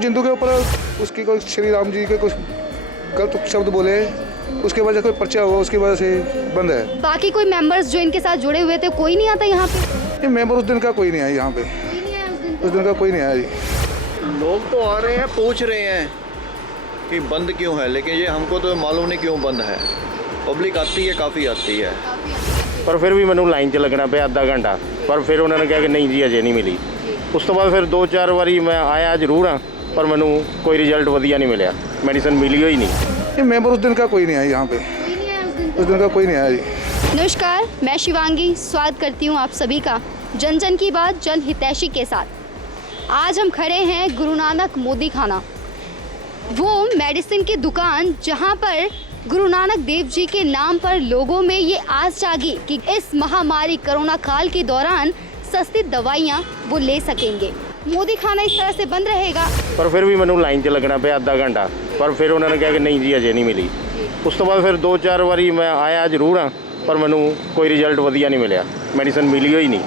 जिंदू के ऊपर उसकी कोई श्री राम जी के कुछ गलत शब्द बोले, उसके वजह से कोई पर्चा हुआ, उसकी वजह से बंद है। बाकी कोई मेंबर्स जो इनके साथ जुड़े हुए थे, कोई नहीं आता यहाँ पे? ये मेंबर उस दिन का कोई नहीं आया यहाँ पे, कोई नहीं आया उस दिन का कोई नहीं आया जी। लोग तो आ रहे हैं, पूछ रहे हैं कि बंद क्यों है, लेकिन ये हमको तो मालूम नहीं क्यों बंद है। पब्लिक आती है, काफ़ी आती है, पर फिर भी मैंने लाइन 'ਚ ਲੱਗਣਾ ਪਿਆ ਅੱਧਾ ਘੰਟਾ, ਪਰ ਫਿਰ ਉਹਨਾਂ ਨੇ ਕਿਹਾ ਕਿ ਨਹੀਂ ਜੀ ਅਜੇ ਨਹੀਂ ਮਿਲੀ। ਉਸ ਤੋਂ ਬਾਅਦ ਫਿਰ 2-4 ਵਾਰੀ ਮੈਂ ਆਇਆ ਜ਼ਰੂਰ ਹਾਂ, ਪਰ ਮੈਨੂੰ ਕੋਈ ਰਿਜ਼ਲਟ ਵਧੀਆ ਨਹੀਂ ਮਿਲਿਆ, ਮੈਡੀਸਨ ਮਿਲੀ ਹੋਈ नहीं। ये मेंबर उस दिन का कोई नहीं आया यहाँ पे, उस दिन का कोई नहीं आया जी। नमस्कार, मैं शिवांगी स्वागत करती हूँ आप सभी का जन जन की बात जन हितैषी के साथ। आज हम खड़े हैं गुरु नानक मोदी खाना, वो मेडिसिन की दुकान जहाँ पर गुरु नानक देव जी के नाम पर लोगों में ये आस जागी कि इस महामारी कोरोना काल के दौरान सस्ती दवाइयाँ वो ले सकेंगे। मोदी खाना इस तरह से बंद रहेगा, पर फिर भी मैंने लाइन 'ਚ ਲੱਗਣਾ ਪਿਆ ਅੱਧਾ ਘੰਟਾ, ਪਰ ਫਿਰ ਉਹਨਾਂ ਨੇ ਕਿਹਾ ਕਿ ਨਹੀਂ ਜੀ ਅਜੇ ਨਹੀਂ ਮਿਲੀ। ਉਸ ਤੋਂ ਬਾਅਦ ਫਿਰ 2-4 ਵਾਰੀ ਮੈਂ ਆਇਆ ਜ਼ਰੂਰ ਹਾਂ, ਪਰ ਮੈਨੂੰ ਕੋਈ ਰਿਜ਼ਲਟ ਵਧੀਆ ਨਹੀਂ ਮਿਲਿਆ, ਮੈਡੀਸਨ ਮਿਲੀ ਹੋਈ नहीं।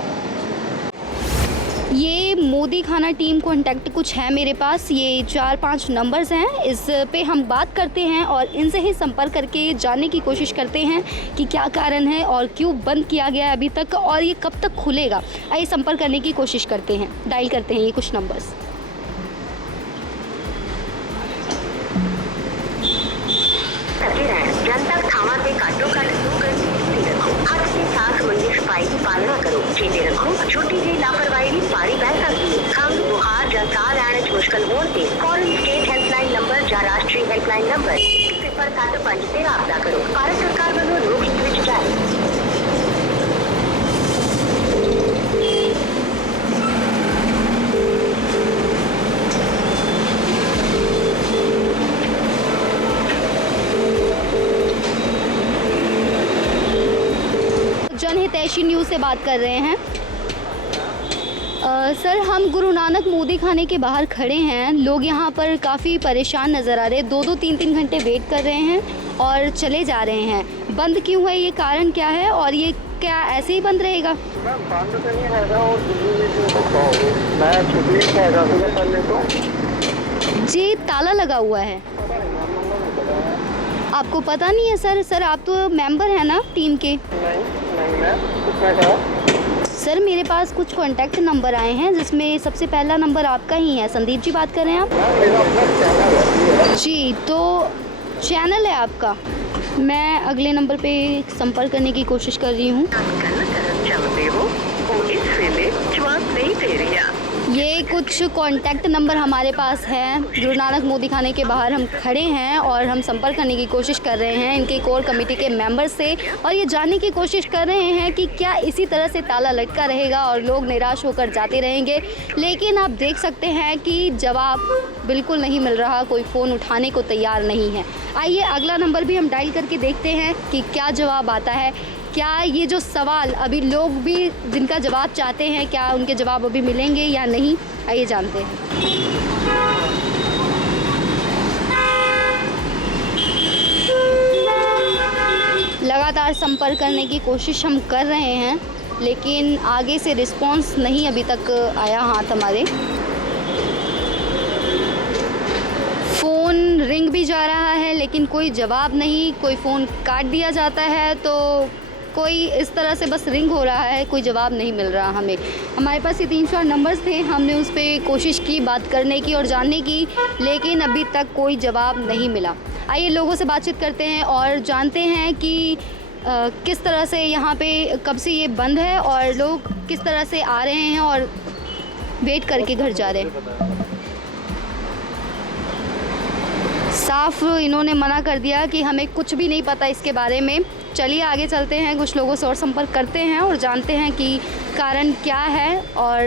ये मोदी खाना टीम कॉन्टैक्ट कुछ है मेरे पास, ये 4-5 नंबर्स हैं, इस पे हम बात करते हैं और इनसे ही संपर्क करके जानने की कोशिश करते हैं कि क्या कारण है और क्यों बंद किया गया है अभी तक और ये कब तक खुलेगा। आइए संपर्क करने की कोशिश करते हैं, डायल करते हैं ये कुछ नंबर्स। जनता थामा से काटो काट रखो, हाथ के साथ मंदिर सफाई की पालना करो, चेते रखो छोटी जी लापरवाही पारी बह सकती है। खंघ बुखार ਜਾਂ ਸਾਹ ਲੈਣ 'ਚ ਮੁਸ਼ਕਲ ਹੋਣ ਤੇ ਫੌਰਨ ਸਟੇਟ ਹੈਲਪਲਾਈਨ ਨੰਬਰ ਜਾਂ ਰਾਸ਼ਟਰੀ ਹੈਲਪਲਾਈਨ ਨੰਬਰ 1075 ਤੇ ਰਾਬਤਾ ਕਰੋ। ਭਾਰਤ ਸਰਕਾਰ ਵੱਲੋਂ ਲੋਕ ਹਿੱਤ ਵਿੱਚ ਜਾਰੀ। जन हितैषी न्यूज़ से बात कर रहे हैं। सर, हम गुरु नानक मोदी खाने के बाहर खड़े हैं, लोग यहाँ पर काफ़ी परेशान नज़र आ रहे हैं, 2-2 3-3 घंटे वेट कर रहे हैं और चले जा रहे हैं। बंद क्यों है, ये कारण क्या है और ये क्या ऐसे ही बंद रहेगा? जी, ताला लगा हुआ है। आपको पता नहीं है सर? सर, आप तो मेंबर हैं ना टीम के? सर, मेरे पास कुछ कॉन्टैक्ट नंबर आए हैं जिसमें सबसे पहला नंबर आपका ही है। संदीप जी बात कर रहे हैं आप? जी, तो चैनल है आपका। मैं अगले नंबर पे संपर्क करने की कोशिश कर रही हूँ। ये कुछ कॉन्टैक्ट नंबर हमारे पास है, गुरु नानक मोदी खाने के बाहर हम खड़े हैं और हम संपर्क करने की कोशिश कर रहे हैं इनके कोर कमेटी के मेंबर से और ये जानने की कोशिश कर रहे हैं कि क्या इसी तरह से ताला लटका रहेगा और लोग निराश होकर जाते रहेंगे। लेकिन आप देख सकते हैं कि जवाब बिल्कुल नहीं मिल रहा, कोई फ़ोन उठाने को तैयार नहीं है। आइए अगला नंबर भी हम डायल करके देखते हैं कि क्या जवाब आता है। क्या ये जो सवाल अभी लोग भी जिनका जवाब चाहते हैं, क्या उनके जवाब अभी मिलेंगे या नहीं, आइए जानते हैं। लगातार संपर्क करने की कोशिश हम कर रहे हैं, लेकिन आगे से रिस्पांस नहीं अभी तक आया हाथ हमारे। फ़ोन रिंग भी जा रहा है लेकिन कोई जवाब नहीं, कोई फ़ोन काट दिया जाता है तो कोई इस तरह से बस रिंग हो रहा है, कोई जवाब नहीं मिल रहा हमें। हमारे पास ये 3-4 नंबर्स थे, हमने उस पर कोशिश की बात करने की और जानने की, लेकिन अभी तक कोई जवाब नहीं मिला। आइए लोगों से बातचीत करते हैं और जानते हैं कि किस तरह से यहाँ पे कब से ये बंद है और लोग किस तरह से आ रहे हैं और वेट करके घर जा रहे हैं। साफ इन्होंने मना कर दिया कि हमें कुछ भी नहीं पता इसके बारे में। चलिए आगे चलते हैं, कुछ लोगों से और संपर्क करते हैं और जानते हैं कि कारण क्या है और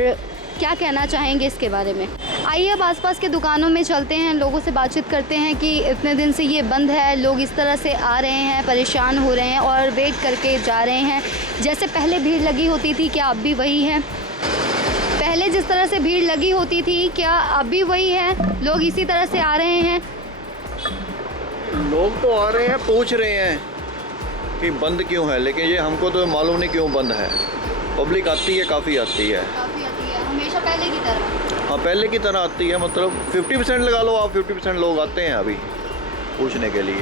क्या कहना चाहेंगे इसके बारे में। आइए अब आसपास के दुकानों में चलते हैं, लोगों से बातचीत करते हैं कि इतने दिन से ये बंद है, लोग इस तरह से आ रहे हैं, परेशान हो रहे हैं और वेट करके जा रहे हैं। जैसे पहले भीड़ लगी होती थी, क्या अब भी वही है? पहले जिस तरह से भीड़ लगी होती थी, क्या अब भी वही है? लोग इसी तरह से आ रहे हैं? लोग तो आ रहे हैं, पूछ रहे हैं कि बंद क्यों है, लेकिन ये हमको तो मालूम नहीं क्यों बंद है। पब्लिक आती है, काफ़ी आती है, हमेशा पहले की तरह। हाँ पहले की तरह आती है, मतलब 50% लगा लो आप, 50% लोग आते हैं अभी पूछने के लिए।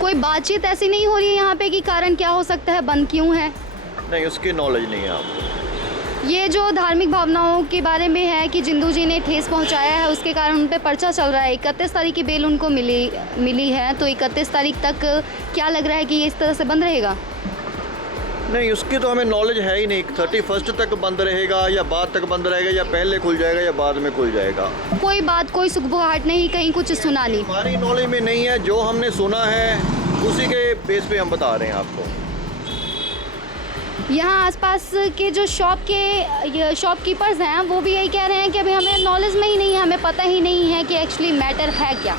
कोई बातचीत ऐसी नहीं हो रही है यहाँ पे कि कारण क्या हो सकता है, बंद क्यों है? नहीं, उसकी नॉलेज नहीं है आपको। ये जो धार्मिक भावनाओं के बारे में है कि जिंदू जी ने ठेस पहुंचाया है, उसके कारण उन पे पर्चा चल रहा है। 31 तारीख की बेल उनको मिली है, तो 31 तारीख तक क्या लग रहा है कि ये इस तरह से बंद रहेगा? नहीं, उसकी तो हमें नॉलेज है ही नहीं। 31 तक बंद रहेगा या बाद तक बंद रहेगा, या पहले खुल जाएगा या बाद में खुल जाएगा। कोई बात, कोई सुखबुहाट नहीं, कहीं कुछ सुना नहीं? हमारी नॉलेज में नहीं है, जो हमने सुना है उसी के बेस पे हम बता रहे हैं आपको। यहाँ आसपास के जो शॉपकीपर्स हैं वो भी यही कह रहे हैं कि अभी हमें नॉलेज में ही नहीं है, हमें पता ही नहीं है कि एक्चुअली मैटर है क्या।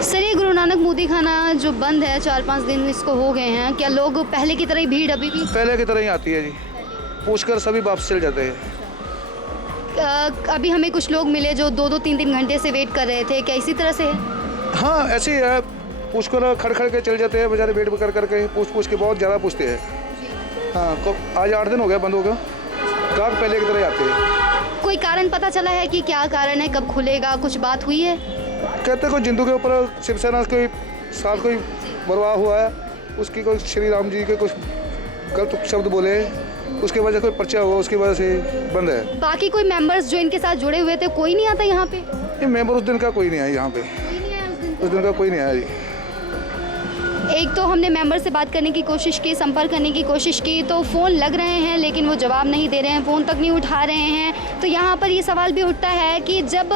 सर, ये गुरु नानक मोदी खाना जो बंद है 4-5 दिन इसको हो गए हैं, क्या लोग पहले की तरह ही भीड़ अभी भी? पहले की तरह ही आती है जी, पूछकर सभी वापस चल जाते हैं। अभी हमें कुछ लोग मिले जो 2-2, 3-3 घंटे से वेट कर रहे थे, क्या इसी तरह से है? हाँ ऐसे ही है, पूछकर खड़ के चल जाते हैं बेचारे, वेट कर करके पूछ के बहुत ज़्यादा पूछते हैं। हाँ, आज 8 दिन हो गया बंद हो गया, ग्राहक पहले की तरह ही आते हैं। कोई कारण पता चला है कि क्या कारण है, कब खुलेगा, कुछ बात हुई है? कहते कोई जिंदू के ऊपर शिवसेना के साथ कोई बर्बाद हुआ है, उसकी कोई श्री राम जी के कुछ गलत शब्द बोले, उसकी वजह से कोई पर्चा हुआ, उसकी वजह से बंद है। बाकी कोई मेंबर्स जो इनके साथ जुड़े हुए थे, कोई नहीं आता यहाँ पे? ये मेंबर उस दिन का कोई नहीं आया यहाँ पे, उस दिन का कोई नहीं आया जी। एक तो हमने मेंबर से बात करने की कोशिश की, संपर्क करने की कोशिश की, तो फ़ोन लग रहे हैं लेकिन वो जवाब नहीं दे रहे हैं, फ़ोन तक नहीं उठा रहे हैं। तो यहाँ पर ये सवाल भी उठता है कि जब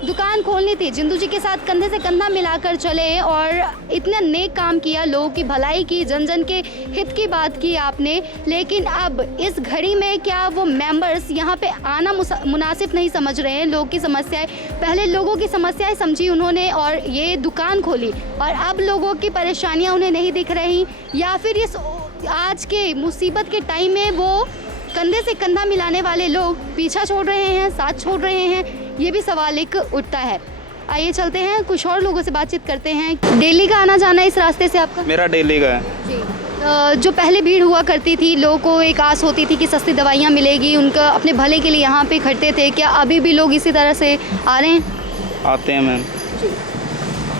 दुकान खोलनी थी, जिंदू जी के साथ कंधे से कंधा मिलाकर चले और इतना नेक काम किया, लोगों की भलाई की, जन जन के हित की बात की आपने, लेकिन अब इस घड़ी में क्या वो मेंबर्स यहाँ पे आना मुनासिब नहीं समझ रहे हैं? लोग की समस्याएं, पहले लोगों की समस्याएं समझी उन्होंने और ये दुकान खोली, और अब लोगों की परेशानियाँ उन्हें नहीं दिख रही, या फिर इस आज के मुसीबत के टाइम में वो कंधे से कंधा मिलाने वाले लोग पीछा छोड़ रहे हैं, साथ छोड़ रहे हैं? ये भी सवाल एक उठता है। आइए चलते हैं, कुछ और लोगों से बातचीत करते हैं। डेली का आना जाना इस रास्ते से आपका? मेरा डेली का है जी। जो पहले भीड़ हुआ करती थी, लोगों को एक आस होती थी कि सस्ती दवाइयाँ मिलेगी, उनका अपने भले के लिए यहाँ पे खड़ते थे, क्या अभी भी लोग इसी तरह से आ रहे हैं? आते हैं मैम।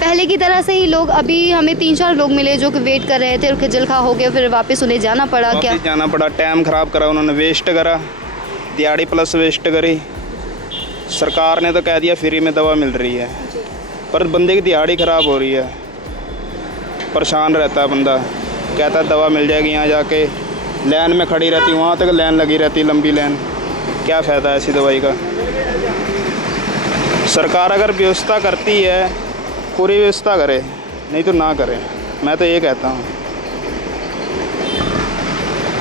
पहले की तरह से ही लोग? अभी हमें 3-4 लोग मिले जो कि वेट कर रहे थे और खिजल खा हो गए, फिर वापस उन्हें जाना पड़ा। क्या वापस जाना पड़ा, टाइम ख़राब करा उन्होंने, वेस्ट करा, दिहाड़ी प्लस वेस्ट करी। सरकार ने तो कह दिया फ्री में दवा मिल रही है, पर बंदे की दिहाड़ी ख़राब हो रही है, परेशान रहता है बंदा। कहता है दवा मिल जाएगी, यहाँ जाके लाइन में खड़ी रहती, वहाँ तक लाइन लगी रहती, लंबी लाइन। क्या फ़ायदा है ऐसी दवाई का? सरकार अगर व्यवस्था करती है, पूरी व्यवस्था करे, नहीं तो ना करे, मैं तो ये कहता हूँ।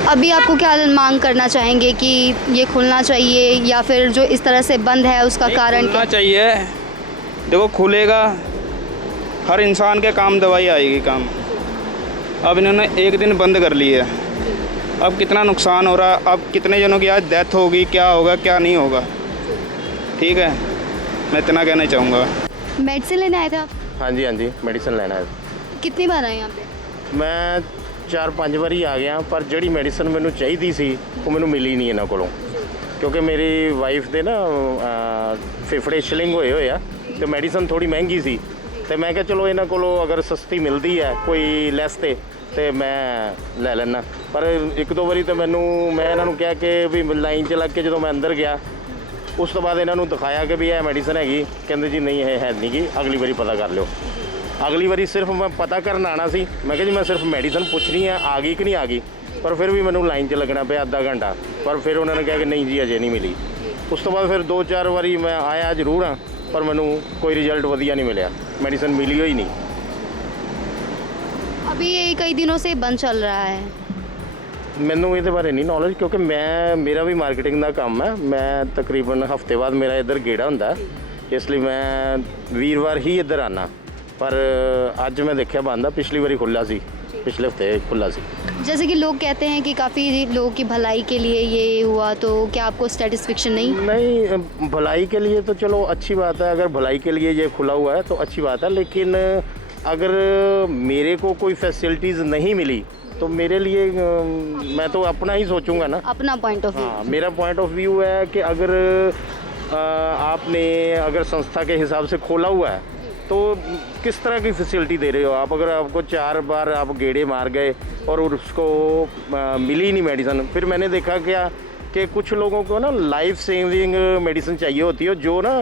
अभी आपको क्या मांग करना चाहेंगे कि ये खुलना चाहिए या फिर जो इस तरह से बंद है उसका कारण खुलना क्या? चाहिए। देखो खुलेगा, हर इंसान के काम दवाई आएगी काम। अब इन्होंने एक दिन बंद कर लिया है, अब कितना नुकसान हो रहा है, अब कितने जनों की आज डेथ होगी, क्या होगा क्या नहीं होगा। ठीक है, मैं इतना कहना चाहूँगा। मेडिसिन लेने आए थे आप? हाँ जी मेडिसिन लेना है। कितनी बार आए यहाँ पे? मैं 4-5 ਵਾਰੀ ਆ ਗਿਆ, ਪਰ ਜਿਹੜੀ ਮੈਡੀਸਨ ਮੈਨੂੰ ਚਾਹੀਦੀ ਸੀ ਉਹ ਮੈਨੂੰ ਮਿਲੀ ਨਹੀਂ ਇਹਨਾਂ ਕੋਲੋਂ, ਕਿਉਂਕਿ ਮੇਰੀ ਵਾਈਫ ਦੇ ਨਾ ਫੇਫੜੇ ਸ਼ਲਿੰਗ ਹੋਏ ਆ ਤੇ ਮੈਡੀਸਨ ਥੋੜੀ ਮਹਿੰਗੀ ਸੀ, ਤੇ ਮੈਂ ਕਿਹਾ ਚਲੋ ਇਹਨਾਂ ਕੋਲੋਂ ਅਗਰ ਸਸਤੀ ਮਿਲਦੀ ਹੈ ਕੋਈ ਲੈਸ ਤੇ ਮੈਂ ਲੈ ਲੈਣਾ। ਪਰ 1-2 ਵਾਰੀ ਤਾਂ ਮੈਂ ਇਹਨਾਂ ਨੂੰ ਕਿਹਾ ਕਿ ਵੀ ਲਾਈਨ 'ਚ ਲੱਗ ਕੇ ਜਦੋਂ ਮੈਂ ਅੰਦਰ ਗਿਆ, ਉਸ ਤੋਂ ਬਾਅਦ ਇਹਨਾਂ ਨੂੰ ਦਿਖਾਇਆ ਕਿ ਵੀ ਇਹ ਮੈਡੀਸਨ ਹੈਗੀ, ਕਹਿੰਦੇ ਜੀ ਨਹੀਂ ਇਹ ਹੈ ਨਹੀਂ ਗੀ, ਅਗਲੀ ਵਾਰੀ ਪਤਾ ਕਰ ਲਿਓ। अगली बारी सिर्फ मैं पता करना आना सी, मैं कहा जी मैं सिर्फ मेडिसिन पुछनी है आ गई कि नहीं आ गई, पर फिर भी मैंने लाइन च लगना पे आधा घंटा, पर फिर उन्होंने कहा कि नहीं जी अजे नहीं मिली। उस तो बाद फिर 2-4 बारी मैं आया जरूर हाँ, पर मैंने कोई रिजल्ट वधिया नहीं मिले, मेडिसिन मिली ही नहीं। अभी ये कई दिनों से बंद चल रहा है, मैनू ये बारे नहीं नॉलेज, क्योंकि मेरा भी मार्केटिंग का काम है, मैं तकरीबन हफ्ते बाद मेरा इधर गेड़ा होंदा, इसलिए मैं वीरवार ही इधर आना, पर अज मैं देखा बंद है, पिछली बारी खुला सी, पिछले हफ्ते खुला सी। जैसे कि लोग कहते हैं कि काफ़ी लोगों की भलाई के लिए ये हुआ, तो क्या आपको सेटिस्फेक्शन नहीं, भलाई के लिए तो चलो अच्छी बात है, अगर भलाई के लिए ये खुला हुआ है तो अच्छी बात है, लेकिन अगर मेरे को कोई फैसिलिटीज़ नहीं मिली तो मेरे लिए मैं तो अपना ही सोचूंगा ना, अपना पॉइंट ऑफ व्यू। हाँ, मेरा पॉइंट ऑफ व्यू है कि अगर आपने अगर संस्था के हिसाब से खोला हुआ है तो किस तरह की फैसिलिटी दे रहे हो आप? अगर आपको 4 बार आप गेड़े मार गए और उसको मिली नहीं मेडिसिन, फिर मैंने देखा क्या कि कुछ लोगों को ना लाइफ सेविंग मेडिसिन चाहिए होती है जो ना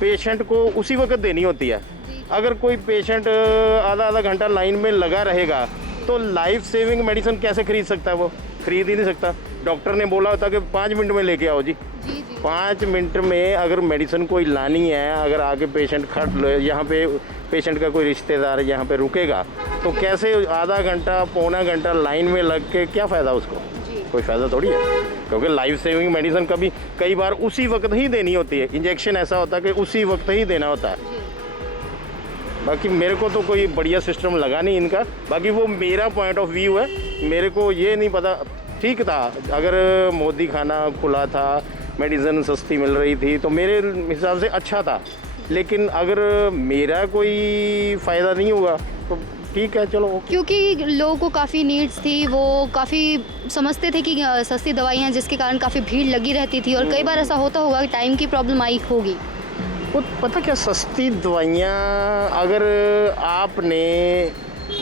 पेशेंट को उसी वक्त देनी होती है। अगर कोई पेशेंट आधा घंटा लाइन में लगा रहेगा तो लाइफ सेविंग मेडिसिन कैसे खरीद सकता है? वो खरीद ही नहीं सकता। डॉक्टर ने बोला होता कि 5 मिनट में लेके आओ जी। 5 मिनट में अगर मेडिसिन कोई लानी है, अगर आगे पेशेंट खड़ यहाँ पे पेशेंट का कोई रिश्तेदार यहाँ पे रुकेगा तो कैसे आधा घंटा पौना घंटा लाइन में लग के क्या फ़ायदा उसको? कोई फ़ायदा थोड़ी है, क्योंकि लाइफ सेविंग मेडिसिन कई बार उसी वक्त ही देनी होती है। इंजेक्शन ऐसा होता है कि उसी वक्त ही देना होता है। बाकी मेरे को तो कोई बढ़िया सिस्टम लगा नहीं इनका। बाकी वो मेरा पॉइंट ऑफ व्यू है, मेरे को ये नहीं पता। ठीक था अगर मोदी खाना खुला था, मेडिसिन सस्ती मिल रही थी तो मेरे हिसाब से अच्छा था, लेकिन अगर मेरा कोई फ़ायदा नहीं हुआ तो ठीक है, चलो। क्योंकि लोगों को काफ़ी नीड्स थी, वो काफ़ी समझते थे कि सस्ती दवाइयाँ जिसके कारण काफ़ी भीड़ लगी रहती थी, और कई बार ऐसा होता होगा कि टाइम की प्रॉब्लम आई होगी। वो पता क्या, सस्ती दवाइयाँ अगर आपने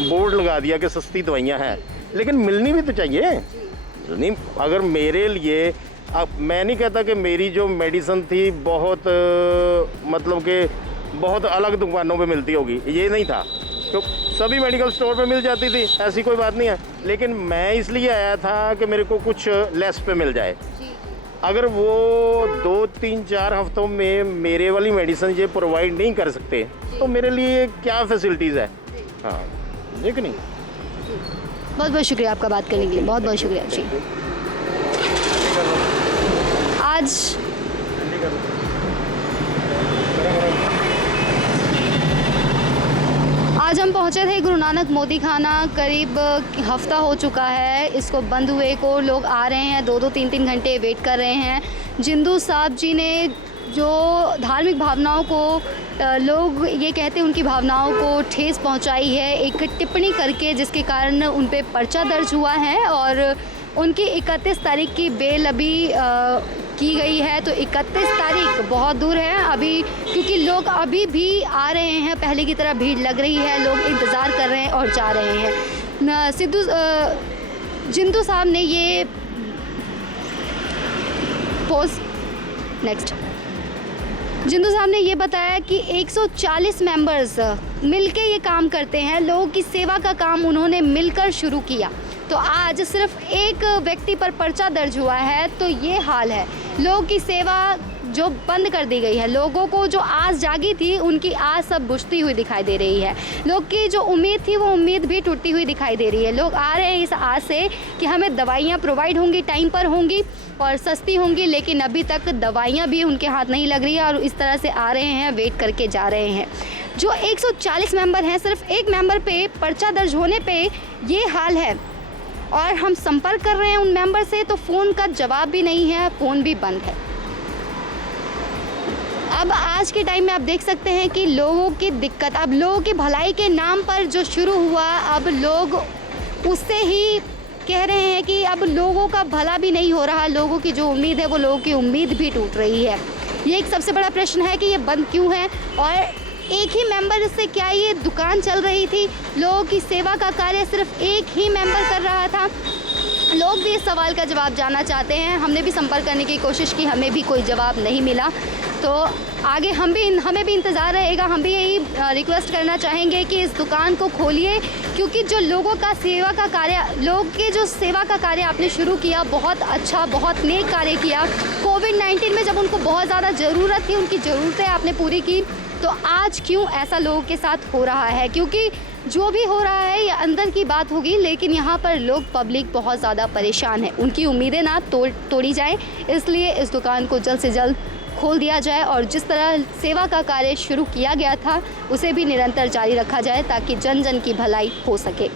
बोर्ड लगा दिया कि सस्ती दवाइयाँ हैं, लेकिन मिलनी भी तो चाहिए। नहीं, अगर मेरे लिए अब मैं नहीं कहता कि मेरी जो मेडिसिन थी बहुत मतलब कि बहुत अलग दुकानों पे मिलती होगी, ये नहीं था। तो सभी मेडिकल स्टोर पे मिल जाती थी, ऐसी कोई बात नहीं है। लेकिन मैं इसलिए आया था कि मेरे को कुछ लेस पे मिल जाए। अगर वो 2-3-4 हफ्तों में मेरे वाली मेडिसिन ये प्रोवाइड नहीं कर सकते तो मेरे लिए क्या फैसिलिटीज़ है? हाँ, ठीक नहीं। बहुत बहुत शुक्रिया आपका बात करने के लिए, बहुत बहुत शुक्रिया जी। आज हम पहुंचे थे गुरु नानक मोदी खाना, करीब हफ्ता हो चुका है इसको बंद हुए को। लोग आ रहे हैं, 2-2 3-3 घंटे वेट कर रहे हैं। जिंदू साहब जी ने जो धार्मिक भावनाओं को लोग ये कहते हैं उनकी भावनाओं को ठेस पहुंचाई है एक टिप्पणी करके, जिसके कारण उन पे पर्चा दर्ज हुआ है और उनकी 31 तारीख की बेल अभी की गई है। तो 31 तारीख बहुत दूर है अभी, क्योंकि लोग अभी भी आ रहे हैं, पहले की तरह भीड़ लग रही है, लोग इंतज़ार कर रहे हैं और जा रहे हैं। जिंदू साहब ने ये जिंदू साहब ने ये बताया कि 140 मेंबर्स मिलके ये काम करते हैं, लोगों की सेवा का काम उन्होंने मिलकर शुरू किया। तो आज सिर्फ एक व्यक्ति पर पर्चा दर्ज हुआ है, तो ये हाल है। लोगों की सेवा जो बंद कर दी गई है, लोगों को जो आस जागी थी उनकी आस सब बुझती हुई दिखाई दे रही है। लोग की जो उम्मीद थी वो उम्मीद भी टूटती हुई दिखाई दे रही है। लोग आ रहे हैं इस आस से कि हमें दवाइयाँ प्रोवाइड होंगी, टाइम पर होंगी और सस्ती होंगी, लेकिन अभी तक दवाइयाँ भी उनके हाथ नहीं लग रही है और इस तरह से आ रहे हैं, वेट करके जा रहे हैं। जो 140 मेंबर हैं, सिर्फ एक मेंबर पे पर्चा दर्ज होने पे ये हाल है। और हम संपर्क कर रहे हैं उन मेंबर से तो फ़ोन का जवाब भी नहीं है, फ़ोन भी बंद है। अब आज के टाइम में आप देख सकते हैं कि लोगों की दिक्कत, अब लोगों की भलाई के नाम पर जो शुरू हुआ, अब लोग उससे ही कह रहे हैं कि अब लोगों का भला भी नहीं हो रहा, लोगों की जो उम्मीद है वो लोगों की उम्मीद भी टूट रही है। ये एक सबसे बड़ा प्रश्न है कि ये बंद क्यों है और एक ही मेंबर से क्या ये दुकान चल रही थी? लोगों की सेवा का कार्य सिर्फ एक ही मेंबर कर रहा था? लोग भी इस सवाल का जवाब जानना चाहते हैं। हमने भी संपर्क करने की कोशिश की, हमें भी कोई जवाब नहीं मिला। तो आगे हमें भी इंतज़ार रहेगा। हम भी यही रिक्वेस्ट करना चाहेंगे कि इस दुकान को खोलिए, क्योंकि जो लोगों का सेवा का कार्य, लोग के जो सेवा का कार्य आपने शुरू किया, बहुत अच्छा, बहुत नेक कार्य किया। कोविड-19 में जब उनको बहुत ज़्यादा ज़रूरत थी, उनकी ज़रूरतें आपने पूरी की, तो आज क्यों ऐसा लोगों के साथ हो रहा है? क्योंकि जो भी हो रहा है ये अंदर की बात होगी, लेकिन यहाँ पर लोग, पब्लिक बहुत ज़्यादा परेशान है। उनकी उम्मीदें ना तोड़ी जाए, इसलिए इस दुकान को जल्द से जल्द खोल दिया जाए और जिस तरह सेवा का कार्य शुरू किया गया था उसे भी निरंतर जारी रखा जाए ताकि जन जन की भलाई हो सके।